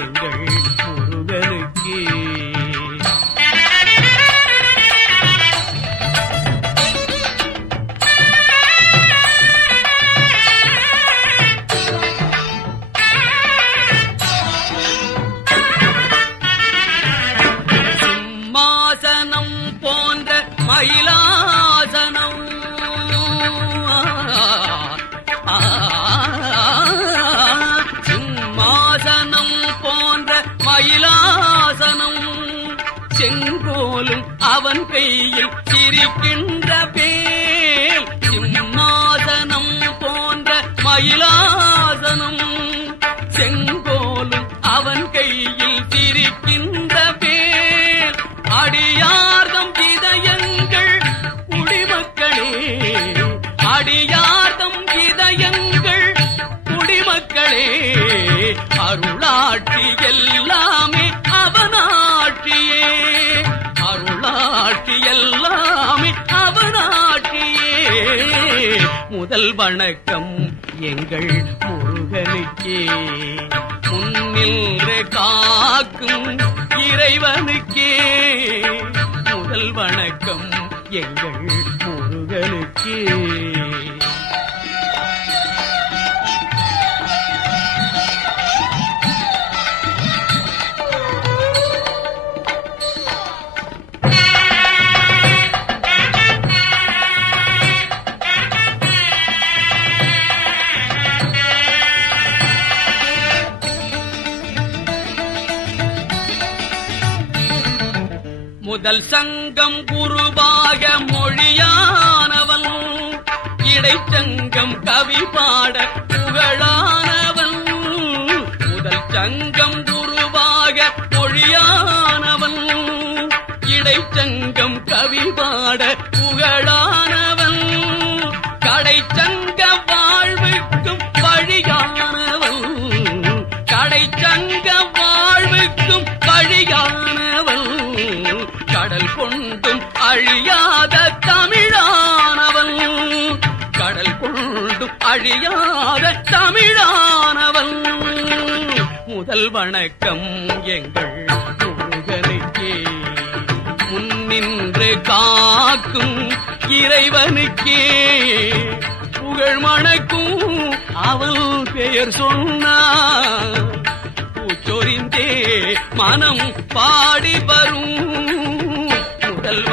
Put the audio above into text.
எங்கள் முருகனுக்கு. சிம்மாசனம் போன்ற மயிலாசனம் சிம்மாசனம் போன்ற மயிலாசனம் செங்கோலும் அவன் கையில் சிரிக்கின்ற வேல். சிம்மாசனம் போன்ற மயிலாசனம் செங்கோலும் அவன் கையில் சிரிக்கின்ற வேல். அடியார்தம் இதயங்கள் குடிமக்களே, அடியார்தம் இதயங்கள் குடிமக்களே, அருளாட்சி எல்லாமே அவனாட்சியே, அருளாட்சி எல்லாமே அவனாட்சியே. முதல் வணக்கம் எங்கள் முருகனுக்கே, முன்னின்று காக்கும் இறைவனுக்கே. முதல் வணக்கம் எங்கள் முருகனுக்கே. முதல் சங்கம் குருவாக மொழியானவன், இடைச்சங்கம் கவி பாட புகழானவன். முதல் சங்கம் குருவாக மொழியானவன், இடைச்சங்கம் கவி பாட புகழானவன். கடைச்சங்க வாழ்வுக்கும் வழியானவன், கடைச்சங்க வாழ்வுக்கும் வழியானவன். கடல் கொண்டும் அழியாத தமிழானவன், கடல் கொண்டும் அழியாத தமிழானவன். முதல் வணக்கம் எங்கள் முருகனுக்கே, முன்னின்று காக்கும் இறைவனுக்கே. புகழ் மணக்கும் அவள் பெயர் சொன்னார், பூச்சொரிந்தே மனம் பாடி வரும் முதல்